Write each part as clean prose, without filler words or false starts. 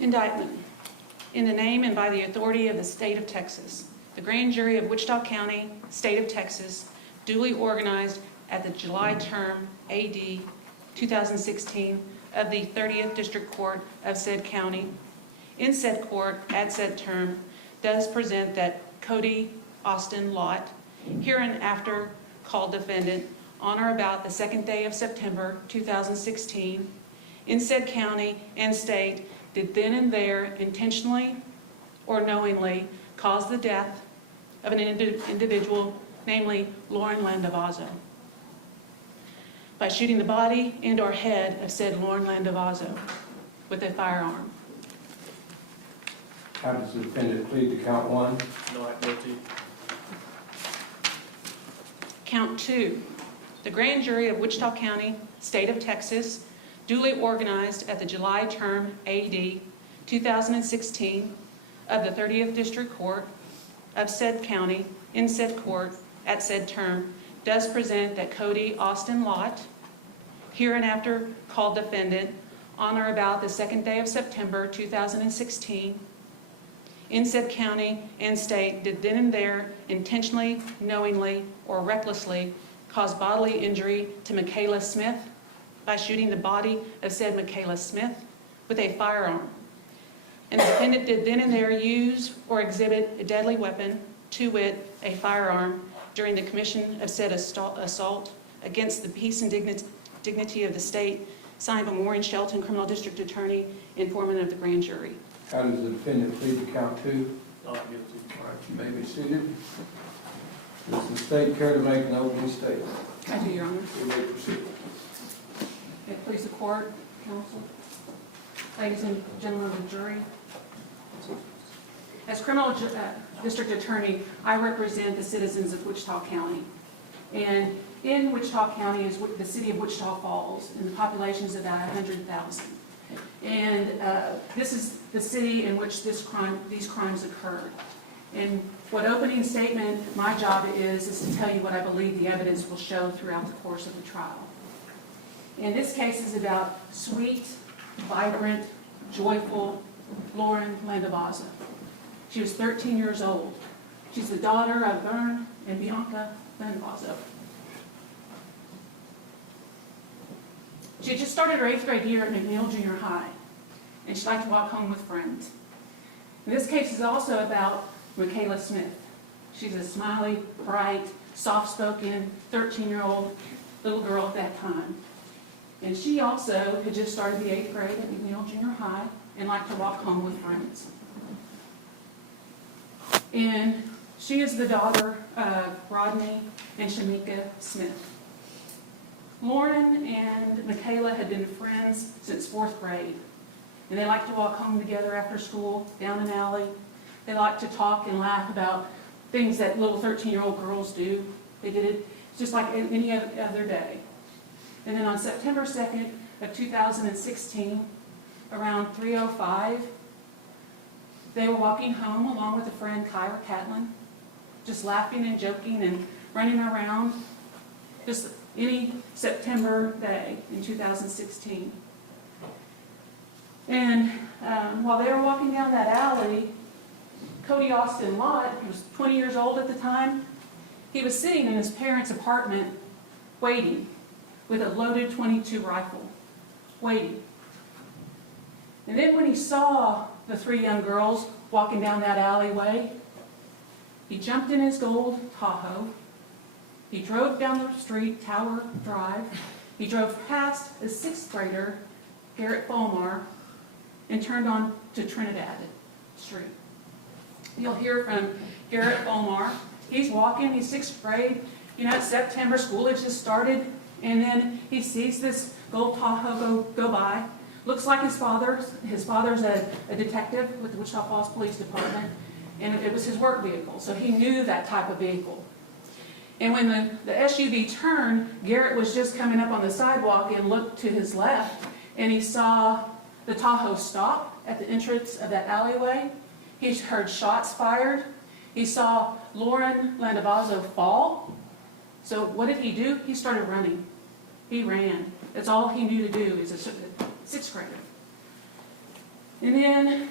Indictment. In the name and by the authority of the state of Texas, the grand jury of Wichita County, state of Texas, duly organized at the July term AD 2016 of the 30th District Court of said county, in said court at said term, does present that Kody Lott, hereinafter called defendant, on or about the 2nd day of September 2016, in said county and state, did then and there intentionally or knowingly cause the death of an individual, namely Lauren Landavazo, by shooting the body and or head of said Lauren Landavazo with a firearm. How does the defendant plead to count one? Not guilty. Count 2. The grand jury of Wichita County, state of Texas, duly organized at the July term AD 2016 of the 30th District Court of said county, in said court at said term, does present that Kody Lott, hereinafter called defendant, on or about the 2nd day of September 2016, in said county and state, did then and there intentionally, knowingly, or recklessly cause bodily injury to Michaela Smith by shooting the body of said Michaela Smith with a firearm. And the defendant did then and there use or exhibit a deadly weapon, to wit, a firearm, during the commission of said assault against the peace and dignity of the state, signed by Maureen Shelton, Criminal District Attorney, and Foreman of the grand jury. How does the defendant plead to count 2? Not guilty. All right, you may be seated. Does the state care to make an opening statement? I do, Your Honor. You may proceed. Okay, please, the court, counsel, ladies and gentlemen of the jury. As criminal district attorney, I represent the citizens of Wichita County. And in Wichita County is the city of Wichita Falls, and the population is about 100,000. And this is the city in which these crimes occurred. And what opening statement my job is to tell you what I believe the evidence will show throughout the course of the trial. And this case is about sweet, vibrant, joyful Lauren Landavazo. She was 13 years old. She's the daughter of Vern and Bianca Landavazo. She had just started her 8th grade year at McNeil Junior High, and she liked to walk home with friends. And this case is also about Michaela Smith. She's a smiley, bright, soft-spoken, 13-year-old little girl at that time. And she also had just started the 8th grade at McNeil Junior High and liked to walk home with friends. And she is the daughter of Rodney and Shamika Smith. Lauren and Michaela had been friends since 4th grade. And they liked to walk home together after school, down an alley. They liked to talk and laugh about things that little 13-year-old girls do. They did it just like any other day. And then on September 2nd of 2016, around 3:05, they were walking home along with a friend, Kyra Catlin, just laughing and joking and running around, just any September day in 2016. And while they were walking down that alley, Kody Lott, who was 20 years old at the time, he was sitting in his parents' apartment waiting with a loaded .22 rifle, waiting. And then when he saw the 3 young girls walking down that alleyway, he jumped in his gold Tahoe. He drove down the street, Tower Drive. He drove past a 6th grader, Garrett Fulmar, and turned on to Trinidad Street. You'll hear from Garrett Fulmar. He's walking, he's 6th grade. You know, it's September, school had just started, and then he sees this gold Tahoe go by. Looks like his father's a detective with the Wichita Falls Police Department, and it was his work vehicle, so he knew that type of vehicle. And when the SUV turned, Garrett was just coming up on the sidewalk and looked to his left, and he saw the Tahoe stop at the entrance of that alleyway. He heard shots fired. He saw Lauren Landavazo fall. So what did he do? He started running. He ran. That's all he knew to do as a 6th grader. And then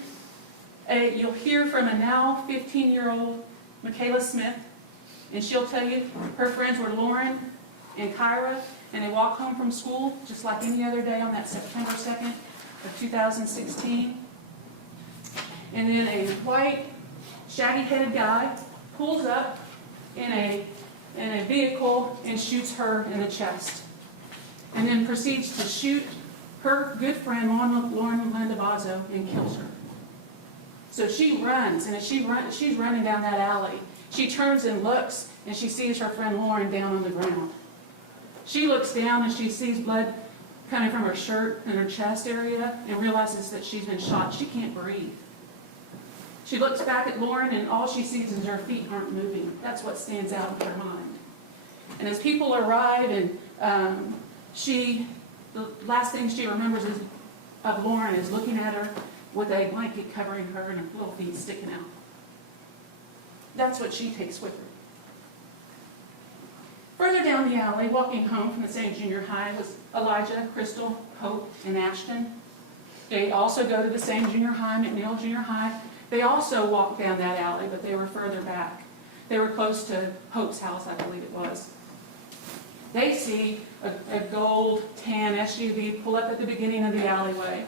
you'll hear from a now 15-year-old Michaela Smith, and she'll tell you her friends were Lauren and Kyra, and they walk home from school just like any other day on that September 2nd of 2016. And then a white, shaggy-headed guy pulls up in a vehicle and shoots her in the chest, and then proceeds to shoot her good friend Lauren Landavazo and kills her. So she runs, and as she's running down that alley, she turns and looks, and she sees her friend Lauren down on the ground. She looks down and she sees blood coming from her shirt and her chest area and realizes that she's been shot. She can't breathe. She looks back at Lauren, and all she sees is her feet aren't moving. That's what stands out in her mind. And as people arrive, and the last thing she remembers of Lauren is looking at her with a blanket covering her and her little feet sticking out. That's what she takes with her. Further down the alley, walking home from the same junior high, was Elijah, Crystal, Hope, and Ashton. They also go to the same junior high, McNeil Junior High. They also walked down that alley, but they were further back. They were close to Hope's house, I believe it was. They see a gold tan SUV pull up at the beginning of the alleyway.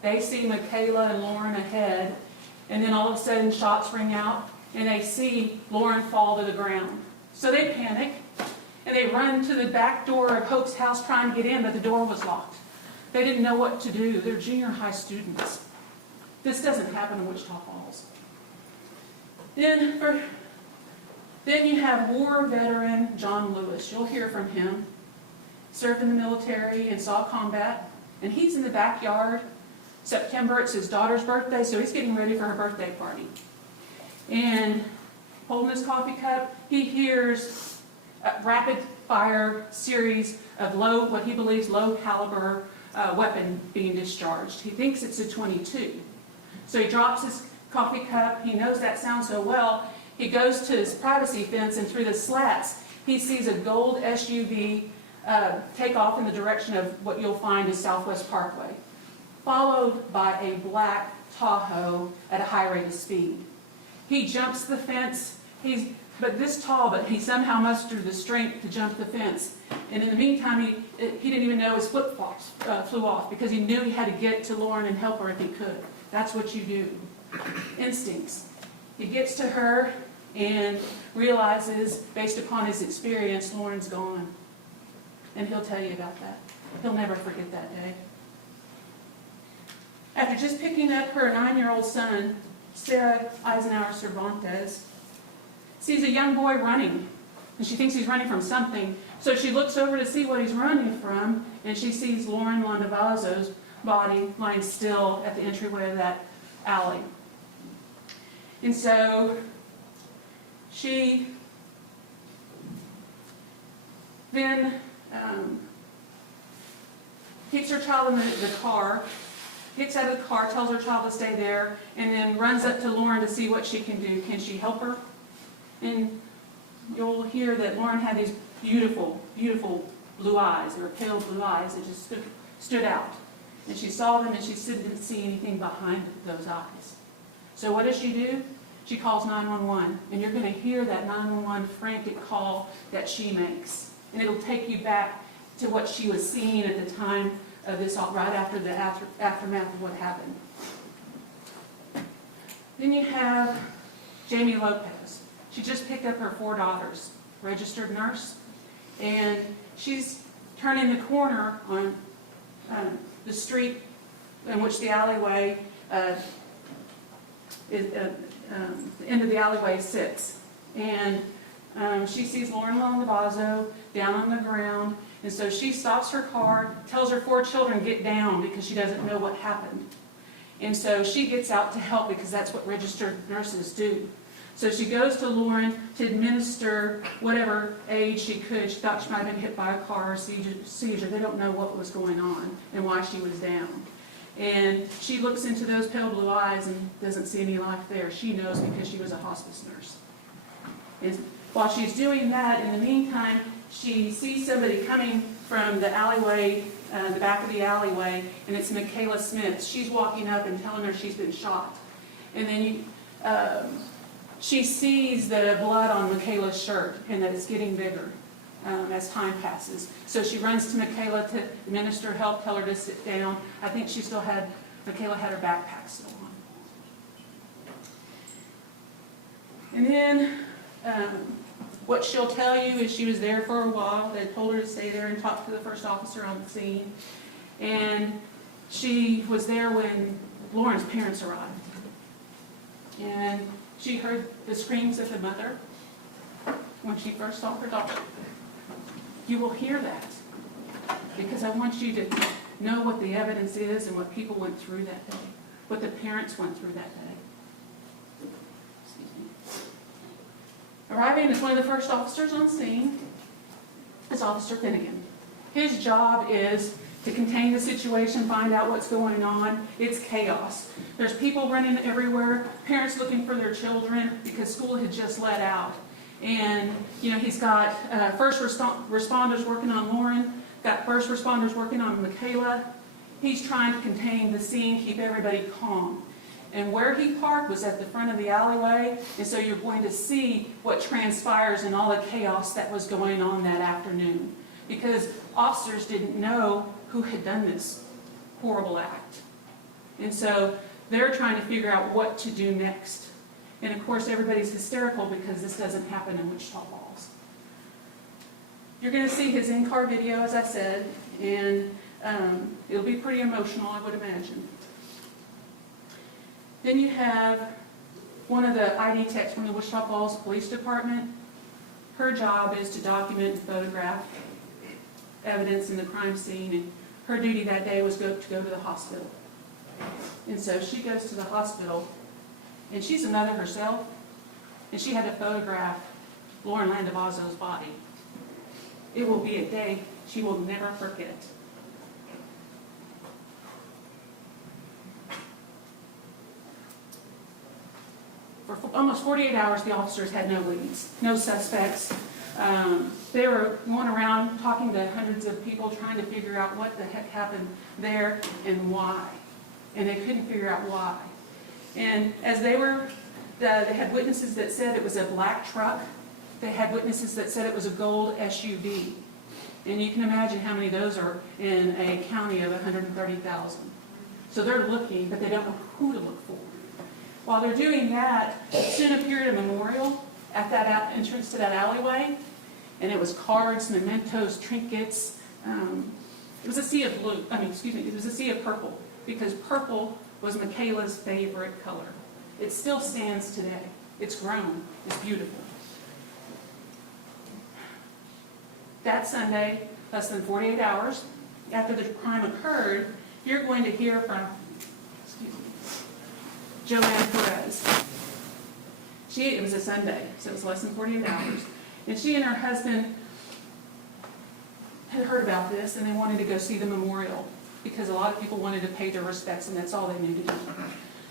They see Michaela and Lauren ahead, and then all of a sudden shots ring out, and they see Lauren fall to the ground. So they panic, and they run to the back door of Hope's house trying to get in, but the door was locked. They didn't know what to do. They're junior high students. This doesn't happen in Wichita Falls. Then you have war veteran John Lewis. You'll hear from him. Served in the military and saw combat, and he's in the backyard. September, it's his daughter's birthday, so he's getting ready for her birthday party. And holding his coffee cup, he hears a rapid-fire series of what he believes low-caliber weapon being discharged. He thinks it's a .22. So he drops his coffee cup. He knows that sounds so well. He goes to his privacy fence, and through the slats, he sees a gold SUV take off in the direction of what you'll find is Southwest Parkway, followed by a black Tahoe at a high rate of speed. He jumps the fence. He's this tall, but he somehow mustered the strength to jump the fence. And in the meantime, he didn't even know his flip-flops flew off, because he knew he had to get to Lauren and help her if he could. That's what you do. Instincts. He gets to her and realizes, based upon his experience, Lauren's gone. And he'll tell you about that. He'll never forget that day. After just picking up her 9-year-old son, Sarah Eisenhower Cervantes sees a young boy running, and she thinks he's running from something. So she looks over to see what he's running from, and she sees Lauren Landavazo's body lying still at the entryway of that alley. And so she then takes her child in the car, gets out of the car, tells her child to stay there, and then runs up to Lauren to see what she can do. Can she help her? And you'll hear that Lauren had these beautiful, beautiful blue eyes, or pale blue eyes that just stood out. And she saw them, and she didn't see anything behind those eyes. So what does she do? She calls 911, and you're going to hear that 911 frantic call that she makes. And it'll take you back to what she was seeing at the time of this, right after the aftermath of what happened. Then you have Jamie Lopez. She just picked up her 4 daughters, registered nurse, and she's turning the corner on the street in which the alleyway, the end of the alleyway sits. And she sees Lauren Landavazo down on the ground, and so she stops her car, tells her 4 children get down because she doesn't know what happened. And so she gets out to help, because that's what registered nurses do. So she goes to Lauren to administer whatever aid she could. She thought she might have been hit by a car or seizure. They don't know what was going on and why she was down. And she looks into those pale blue eyes and doesn't see any life there. She knows because she was a hospice nurse. And while she's doing that, in the meantime, she sees somebody coming from the alleyway the back of the alleyway, and it's Michaela Smith. She's walking up and telling her she's been shot. And then she sees the blood on Michaela's shirt and that it's getting bigger as time passes. So she runs to Michaela to administer help, tell her to sit down. I think Michaela had her backpack still on. And then what she'll tell you is she was there for a while. They told her to stay there and talk to the first officer on the scene. And she was there when Lauren's parents arrived. And she heard the screams of the mother when she first saw her daughter. You will hear that because I want you to know what the evidence is and what people went through that day, what the parents went through that day. Excuse me. Arriving as one of the first officers on scene is Officer Finnegan. His job is to contain the situation, find out what's going on. It's chaos. There's people running everywhere, parents looking for their children because school had just let out. And, he's got first responders working on Lauren, got first responders working on Michaela. He's trying to contain the scene, keep everybody calm. And where he parked was at the front of the alleyway, and so you're going to see what transpires in all the chaos that was going on that afternoon. Because officers didn't know who had done this horrible act. And so they're trying to figure out what to do next. And of course everybody's hysterical because this doesn't happen in Wichita Falls. You're going to see his in-car video, as I said, and it'll be pretty emotional, I would imagine. Then you have one of the ID techs from the Wichita Falls Police Department. Her job is to document and photograph evidence in the crime scene, and her duty that day was to go to the hospital. And so she goes to the hospital, and she's a mother herself, and she had to photograph Lauren Landavazo's body. It will be a day she will never forget. For almost 48 hours, the officers had no leads, no suspects. They were going around talking to hundreds of people trying to figure out what the heck happened there and why. And they couldn't figure out why. And as they had witnesses that said it was a black truck. They had witnesses that said it was a gold SUV. And you can imagine how many of those are in a county of 130,000. So they're looking, but they don't know who to look for. While they're doing that, soon appeared a memorial at that entrance to that alleyway, and it was cards, mementos, trinkets. It was a sea of blue. It was a sea of purple, because purple was Michaela's favorite color. It still stands today. It's grown. It's beautiful. That Sunday, less than 48 hours after the crime occurred, you're going to hear from Joanne Perez. It was a Sunday, so it was less than 48 hours. And she and her husband had heard about this, and they wanted to go see the memorial because a lot of people wanted to pay their respects, and that's all they knew to do.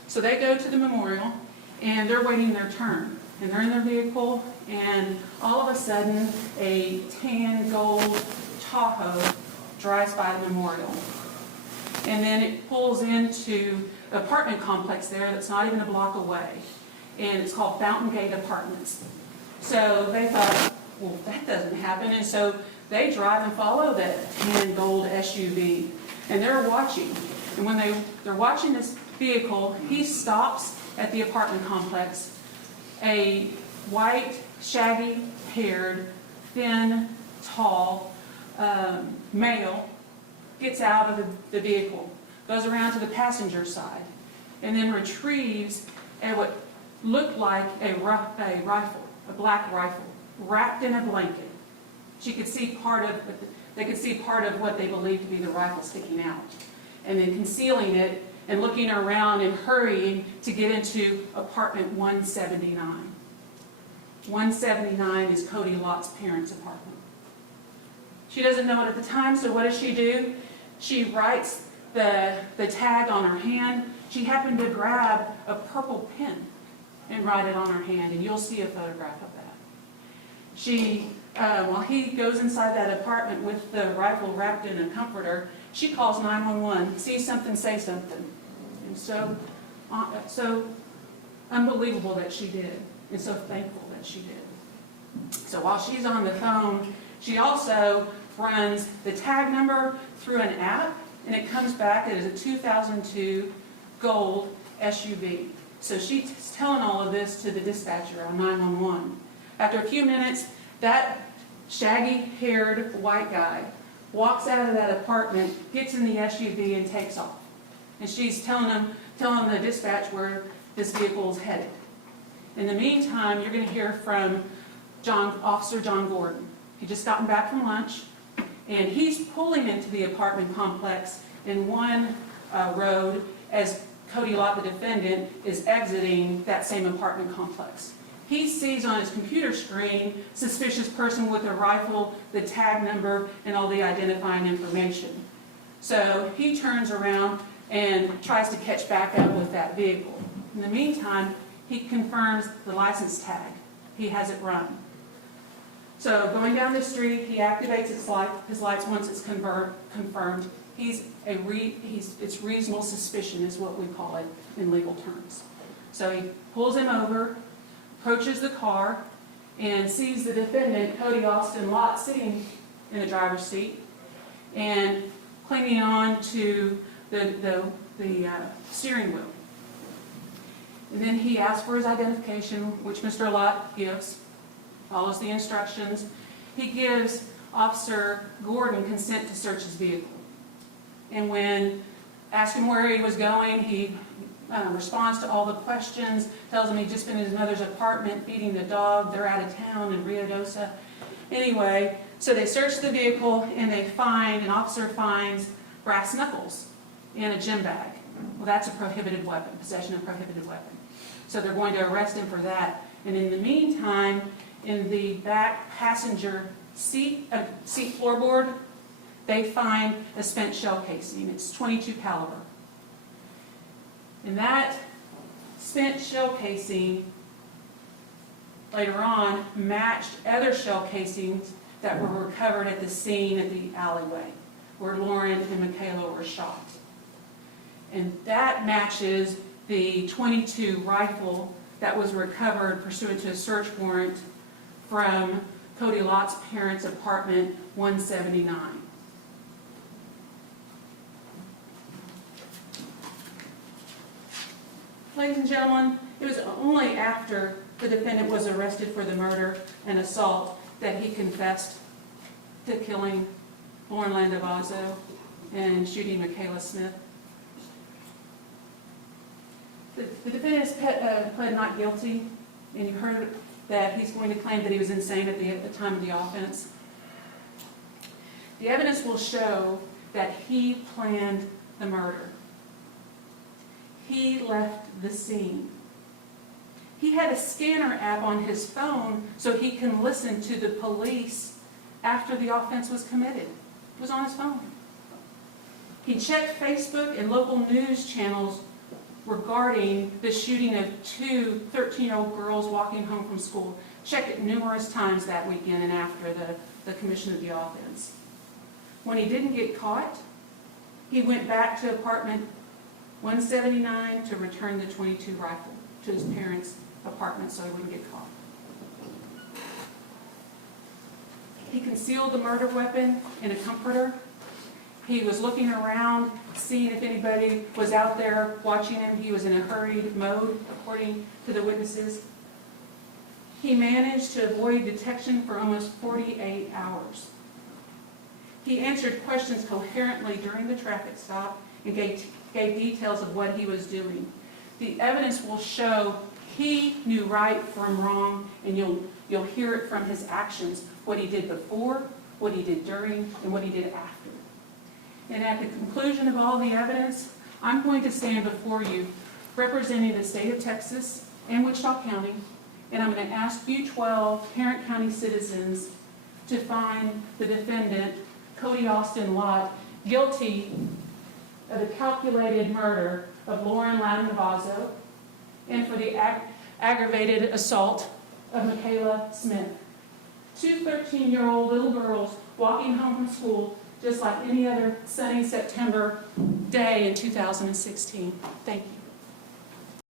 So they go to the memorial, and they're waiting their turn. And they're in their vehicle, and all of a sudden, a tan gold Tahoe drives by the memorial. And then it pulls into an apartment complex there that's not even a block away. And it's called Fountain Gate Apartments. So they thought, well, that doesn't happen. And so they drive and follow that tan gold SUV. And they're watching. And when they're watching this vehicle, he stops at the apartment complex. A white, shaggy-haired, thin, tall male gets out of the vehicle, goes around to the passenger side, and then retrieves what looked like a rifle, a black rifle, wrapped in a blanket. They could see part of what they believed to be the rifle sticking out, and then concealing it and looking around and hurrying to get into apartment 179. 179 is Kody Lott's parents' apartment. She doesn't know it at the time, so what does she do? She writes the tag on her hand. She happened to grab a purple pen and write it on her hand, and you'll see a photograph of that. While he goes inside that apartment with the rifle wrapped in a comforter, she calls 911, sees something, say something. And so unbelievable that she did, and so thankful that she did. So while she's on the phone, she also runs the tag number through an app, and it comes back as a 2002 gold SUV. So she's telling all of this to the dispatcher on 911. After a few minutes, that shaggy-haired white guy walks out of that apartment, gets in the SUV, and takes off. And she's telling the dispatch where this vehicle is headed. In the meantime, you're going to hear from Officer John Gordon. He just gotten back from lunch, and he's pulling into the apartment complex in one road as Kody Lott, the defendant, is exiting that same apartment complex. He sees on his computer screen suspicious person with a rifle, the tag number, and all the identifying information. So he turns around and tries to catch back up with that vehicle. In the meantime, he confirms the license tag. He has it run. So going down the street, he activates his lights once it's confirmed. It's reasonable suspicion is what we call it in legal terms. So he pulls him over, approaches the car, and sees the defendant, Kody Austin Lott, sitting in the driver's seat and clinging on to the steering wheel. And then he asks for his identification, which Mr. Lott gives, follows the instructions. He gives Officer Gordon consent to search his vehicle. And when asked him where he was going, he responds to all the questions, tells him he'd just been in his mother's apartment feeding the dog. They're out of town in Rio Dosa. Anyway, so they search the vehicle, and an officer finds brass knuckles in a gym bag. Well, that's a prohibited weapon, possession of a prohibited weapon. So they're going to arrest him for that. And in the meantime, in the back passenger seat floorboard, they find a spent shell casing. It's .22 caliber. And that spent shell casing later on matched other shell casings that were recovered at the scene at the alleyway where Lauren and Michaela were shot. And that matches the .22 rifle that was recovered pursuant to a search warrant from Kody Lott's parents' apartment 179. Ladies and gentlemen, it was only after the defendant was arrested for the murder and assault that he confessed to killing Lauren Landavazo and shooting Michaela Smith. The defendant has pled not guilty, and you heard that he's going to claim that he was insane at the time of the offense. The evidence will show that he planned the murder. He left the scene. He had a scanner app on his phone so he can listen to the police after the offense was committed. It was on his phone. He checked Facebook and local news channels regarding the shooting of two 13-year-old girls walking home from school. Checked it numerous times that weekend and after the commission of the offense. When he didn't get caught, he went back to apartment 179 to return the .22 rifle to his parents' apartment so he wouldn't get caught. He concealed the murder weapon in a comforter. He was looking around, seeing if anybody was out there watching him. He was in a hurried mode, according to the witnesses. He managed to avoid detection for almost 48 hours. He answered questions coherently during the traffic stop and gave details of what he was doing. The evidence will show he knew right from wrong, and you'll hear it from his actions, what he did before, what he did during, and what he did after. And at the conclusion of all the evidence, I'm going to stand before you representing the state of Texas and Wichita County, and I'm going to ask you 12 Tarrant County citizens to find the defendant, Kody Austin Lott, guilty of the calculated murder of Lauren Landavazo and for the aggravated assault of Michaela Smith. Two 13-year-old little girls walking home from school just like any other sunny September day in 2016. Thank you.